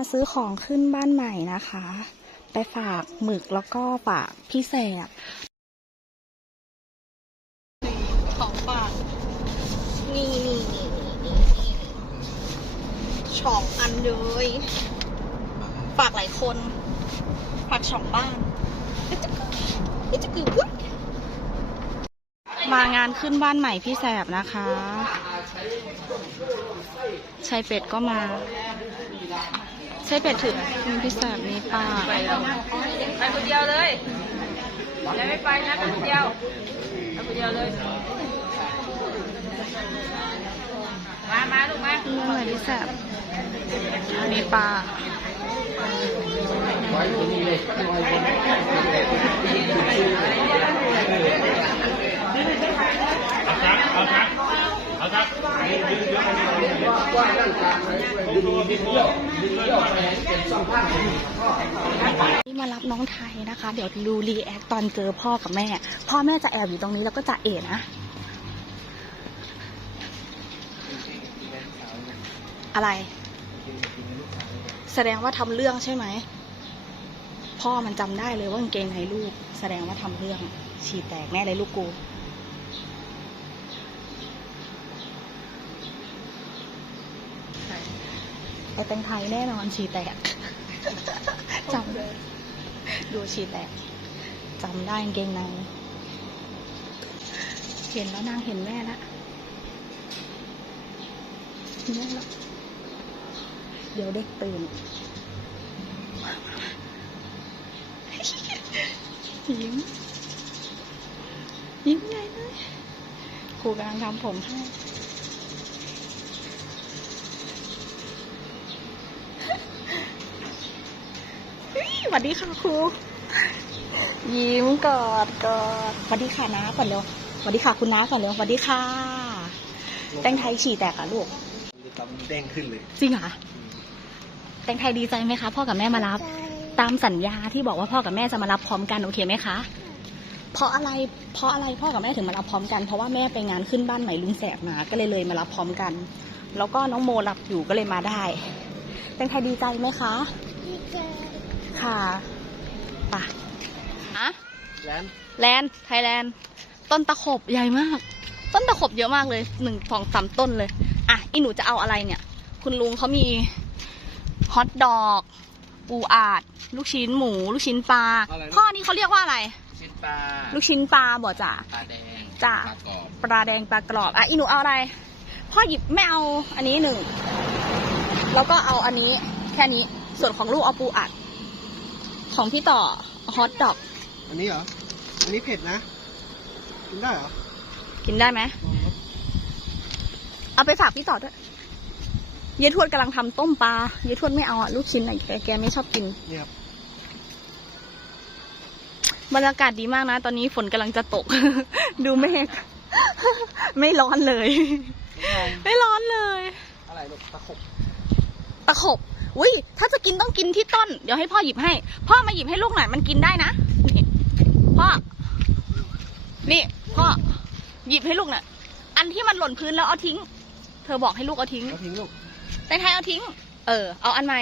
มาซื้อของขึ้นบ้านใหม่นะคะ ไปฝากหมึกแล้วก็ฝากพี่แสบของฝากนี่นี่นี่นี่นี่ช่องอันเลย ฝากหลายคน ฝากช่องบ้านอิจะกืออิจะกือปุ๊บมางานขึ้นบ้านใหม่พี่แสบนะคะ ชัยเป็ดก็มา ชัยเป็ดถือมีพี่แสบมีป้าไปคนเดียวเลยแล้วไม่ไปนะไปคนเดียวไปคนเดียวเลย มามาลูกมาเรื่องอะไร พี่แสบมีป้านี่มารับน้องไทยนะคะ เดี๋ยวดูรีแอคตอนเจอพ่อกับแม่ พ่อแม่จะแอบอยู่ตรงนี้แล้วก็จะเอะนะอะไร แสดงว่าทำเรื่องใช่ไหม พ่อมันจำได้เลยว่ากางเกงในลูก แสดงว่าทำเรื่อง ฉีดแตกแน่เลยลูกกู ไอแตงไทยแน่นอนฉีดแตกจำดูฉีดแตกจำได้กางเกงในเห็นแล้วนางเห็นแม่ละเห็นแม่ละเดี๋ยวเด็กตื่นยิ้มยิ้มใหญ่เลยครูกำลังทำผมให้ สวัสดีค่ะครู ยิ้มกอดกอดสวัสดีค่ะน้าก่อนเร็วสวัสดีค่ะคุณน้าก่อนเร็วสวัสดีค่ะ แตงไทยฉี่แตกอะลูกตำเด้งขึ้นเลย จริงเหรอ แตงไทยดีใจไหมคะ พ่อกับแม่มารับ ตามสัญญาที่บอกว่าพ่อกับแม่จะมารับพร้อมกันโอเคไหมคะ เพราะอะไร เพราะอะไรพ่อกับแม่ถึงมารับพร้อมกัน เพราะว่าแม่ไปงานขึ้นบ้านใหม่ลุงแสบมา ก็เลยเลยมารับพร้อมกัน แล้วก็น้องโมรับอยู่ก็เลยมาได้ แตงไทยดีใจไหมคะ ค่ะป่ะอะแล้วแลนด์ไทยแลนด์ ต้นตะขบใหญ่มาก ต้นตะขบเยอะมากเลยหนึ่งสองสามต้นเลย อะ อีหนูจะเอาอะไรเนี่ย คุณลุงเขามีฮอทดอกปูอาด ลูกชิ้นหมู ลูกชิ้นปลาพ่อนี่เขาเรียกว่าอะไร ชิ้นปลาลูกชิ้นปลาบ่จ่า ปลาแดงจ้ะ ปลากรอบปลาแดงปลากรอบ อะ อีหนูเอาอะไร พ่อหยิบไม่เอาอันนี้หนึ่ง แล้วก็เอาอันนี้แค่นี้ ส่วนของลูกเอาปูอัด ของพี่ต่อฮอทดอก อันนี้เหรอ อันนี้เผ็ดนะ กินได้เหรอกินได้ไหมเอาไปฝากพี่ต่อด้วยเยายทวดกำลังทำต้มปลาเยายทวดไม่เอาอะลูกชิ้นไหนแกแกไม่ชอบกิน เนี่ยครับบรรยากาศดีมากนะ ตอนนี้ฝนกำลังจะตก ดูเมฆ ไม่ร้อนเลย ไม่ร้อนเลย อะไรลูกตะขบ ตะขบ อุ้ยถ้าจะกินต้องกินที่ต้น เดี๋ยวให้พ่อหยิบให้ พ่อมาหยิบให้ลูกหน่อยมันกินได้นะนี่พ่อ นี่พ่อหยิบให้ลูกหน่อยอันที่มันหล่นพื้นแล้วเอาทิ้ง เธอบอกให้ลูกเอาทิ้งแล้วทิ้งลูกแตงไทยเอาทิ้ง เออ เอาอันใหม่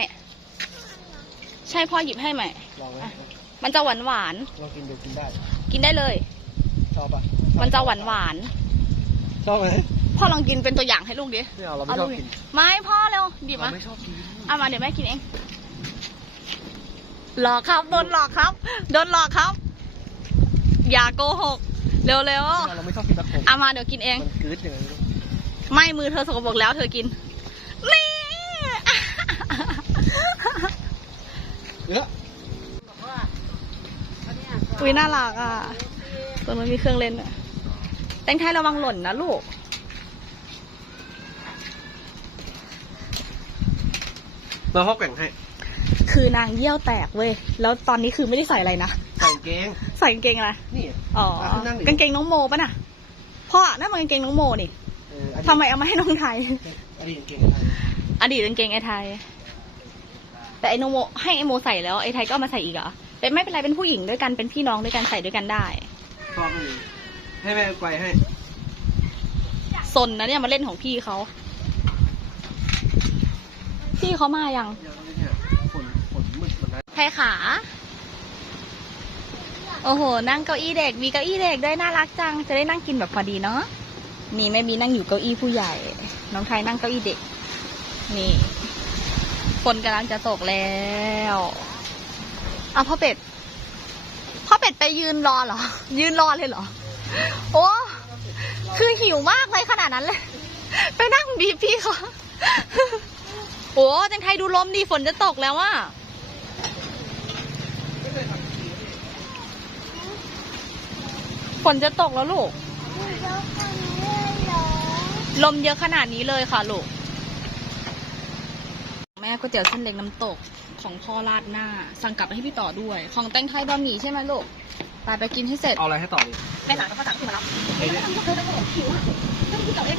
ใช่พ่อหยิบให้ใหม่ ลองไหมมันจะหวานหวานลองกินดูกินได้ ๆกินได้เลย ชอบปะมันจะหวานหวานชอบไหมๆ พ่อลองกินเป็นตัวอย่างให้ลูกดิไม่เอาเราไม่ชอบกินไม่พ่อเร็วหยิบเรามาไม่ชอบกินเอามาเดี๋ยวแม่กินเองหลอกครับโดนหลอกครับโดนหลอกครับ อย่าโกหกเร็วไม่เอาเราไม่ชอบกินตะขบๆเอามาเดี๋ยวกินเองมันกึดอย่างนี้ลูกไม่มือเธอสกปรกแล้วเธอกินนี่เยอะอุ้ยน่ารักอะตรงนั้นมีเครื่องเล่นอะแตงไทยระวังหล่นนะลูก มาพ่อแกว่งให้คือนางเยี่ยวแตกเว้ย แล้วตอนนี้คือไม่ได้ใส่อะไรนะ ใส่เกง ใส่กางเกงอะไร นี่อ๋ออะนั่งดิ กางเกงน้องโมปะน่ะ พ่อ นั่นมันกางเกงน้องโมนี่เอออันนี้ทำไมเอามาให้น้องไทย อันนี้เกงอะไรอดีตกางเกงไอ้ไทย แต่ไอ้น้องโมให้ไอ้โมใส่แล้วไอ้ไทยก็เอามาใส่อีกเหรอเป็นไม่เป็นไรเป็นผู้หญิงด้วยกันเป็นพี่น้องด้วยกันใส่ด้วยกันได้ชอบไหมให้แม่ไกวให้ ซนนะเนี่ยมาเล่นของพี่เขา พี่เขามายังเดี๋ยวเราเนี่ยใครขา โอ้โห นั่งเก้าอี้เด็ก มีเก้าอี้เด็กด้วยน่ารักจัง จะได้นั่งกินแบบพอดีเนาะ นี่แม่บีนั่งอยู่เก้าอี้ผู้ใหญ่ น้องไทยนั่งเก้าอี้เด็ก นี่ ฝนกำลังจะตกแล้ว เอาพ่อเป็ด พ่อเป็ดไปยืนรอเหรอ ยืนรอเลยเหรอ โอ้คือหิวมากเลยขนาดนั้นเลย ไปนั่งบีบพี่เขา โอ้จังไทยดูลมดีฝนจะตกแล้วอะฝนจะตกแล้วลูก ลมเยอะขนาดนี้เลยค่ะลูก แม่ก๋วยเตี๋ยวเส้นเล็กน้ำตกของพ่อราดหน้า สั่งกลับไปให้พี่ต่อด้วย ของแตงไทยบะหมี่ใช่ไหมลูกไปไปกินให้เสร็จ เอาอะไรให้ต่อดีแม่สั่งก็สั่งขึ้นมาแล้วไอ้เนี่ยเธอไปหิวอะพี่ต่อเอง